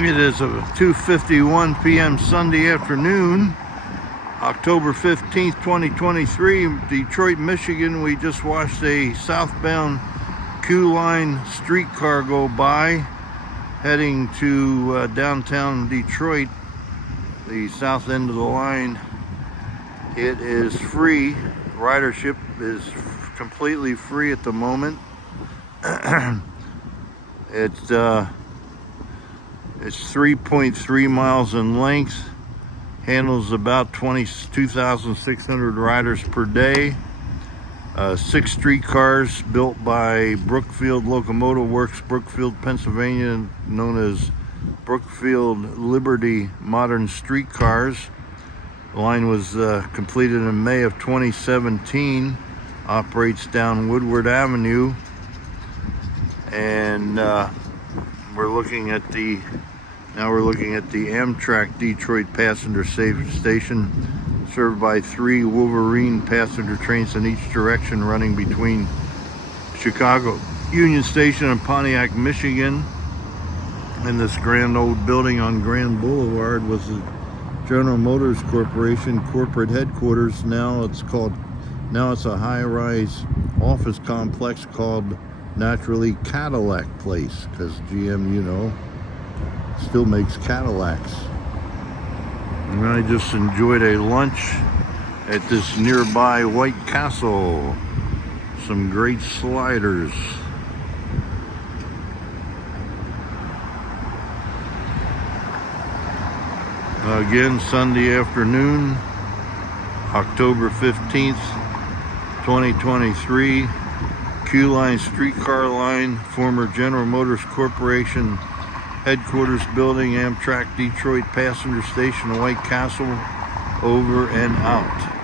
It is a 2:51 p.m. Sunday afternoon, October 15th, 2023, Detroit, Michigan. We just watched a southbound Q line streetcar go by, heading to downtown Detroit, the south end of the line. It is free. Ridership is completely free at the moment. It's 3.3 miles in length, handles about 22,600 riders per day. 6 streetcars built by Brookville Locomotive Works, Brookfield, Pennsylvania, known as Brookville Liberty Modern Streetcars. The line was completed in May of 2017. Operates down Woodward Avenue, and we're looking at the Amtrak Detroit passenger station, served by 3 Wolverine passenger trains in each direction, running between Chicago Union Station and Pontiac, Michigan. And this grand old building on Grand Boulevard was the General Motors Corporation corporate headquarters. Now it's a high-rise office complex called, naturally, Cadillac Place, because GM, you know, still makes Cadillacs. And I just enjoyed a lunch at this nearby White Castle. Some great sliders. Again, Sunday afternoon, October 15th, 2023, Q-Line streetcar line, former General Motors Corporation headquarters building, Amtrak Detroit passenger station, White Castle, over and out.